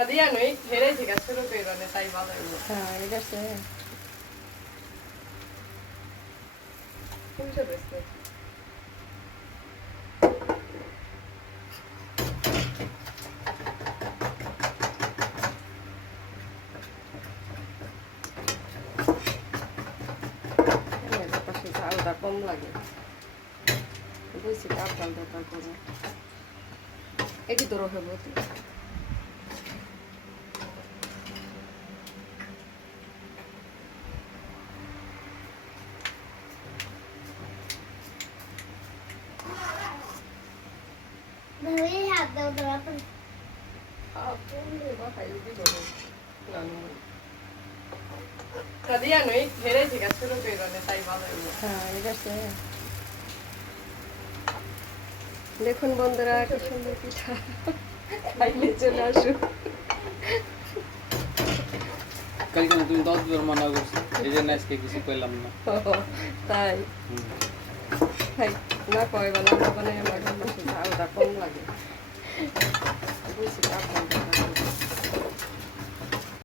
Tadi ano হেরে ঠিক আছে শুরু করে না তাই ভালো হলো হ্যাঁ এটা আছে তুমি সব বেস্ট এর পাশে চালটা কম লাগে বেশি চাল দরকার করে এটি তো রহে বলতে Dari ada berapa? Aku nih bakal lebih dulu lalu Tadi ano হেরে ঠিক আছে শুরু করে না তাই ভালো হলো হ্যাঁ এটা আছে দেখুন বন্ধুরা কি সুন্দর পিঠা খাইলে চলে আসুন কালকে না তুমি 10 বার মানা করছো এই জন্য আজকে কিছু কইলাম না তাই খাই না কয় বেলা না বানাই আমার কাছে চালটা কম লাগে বুঝছি